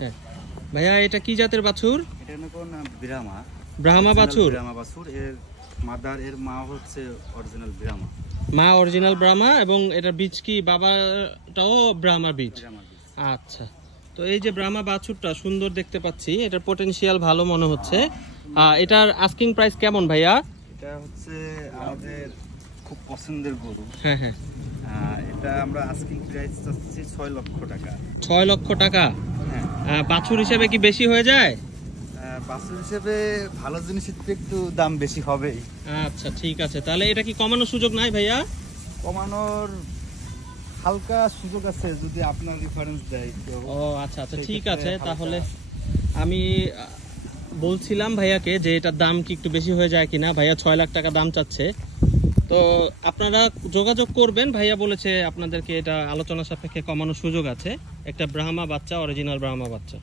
হ্যাঁ ভাইয়া, এটা কি জাতের বাছুর? এটা কোন ব্রাহ্মা। ব্রাহ্মা বাছুর? ব্রাহ্মা বাছুর। এর মাদার, এর মা হচ্ছে অরিজিনাল ব্রাহ্মা। মা অরিজিনাল ব্রাহ্মা, এবং এটার বীজ কি বাবাটাও ব্রাহ্মার বীজ? আচ্ছা, তো এই যে ব্রাহ্মা বাছুরটা সুন্দর দেখতে পাচ্ছি, এটার পটেনশিয়াল ভালো মনে হচ্ছে। এটার আস্কিং প্রাইস কেমন ভাইয়া? এটা হচ্ছে আমাদের খুব পছন্দের গরু। হ্যাঁ হ্যাঁ, এটা আমরা আস্কিং প্রাইস চাচ্ছি 6 লক্ষ টাকা। 6 লক্ষ টাকা? হ্যাঁ। বাছুর হিসেবে কি বেশি হয়ে যায়? বাছুর হিসেবে ভালো জিনিসের একটু দাম বেশি হবেই। আচ্ছা ঠিক আছে, তাহলে এটা কি কমানোর সুযোগ নাই ভাইয়া? কমানোর হালকা সুযোগ আছে যদি আপনার রেফারেন্স দেয়। ও আচ্ছা আচ্ছা, ঠিক আছে। তাহলে আমি বলছিলাম ভাইয়াকে যে এটার দাম কি একটু বেশি হয়ে যায় কিনা। ভাইয়া 6 লাখ টাকা দাম চাচ্ছে, তো আপনারা যোগাযোগ করবেন। ভাইয়া বলেছে আপনাদেরকে এটা আলোচনা সাপেক্ষে কমানোর সুযোগ আছে। একটা ব্রাহ্মা বাচ্চা, অরিজিনাল ব্রাহ্মা বাচ্চা।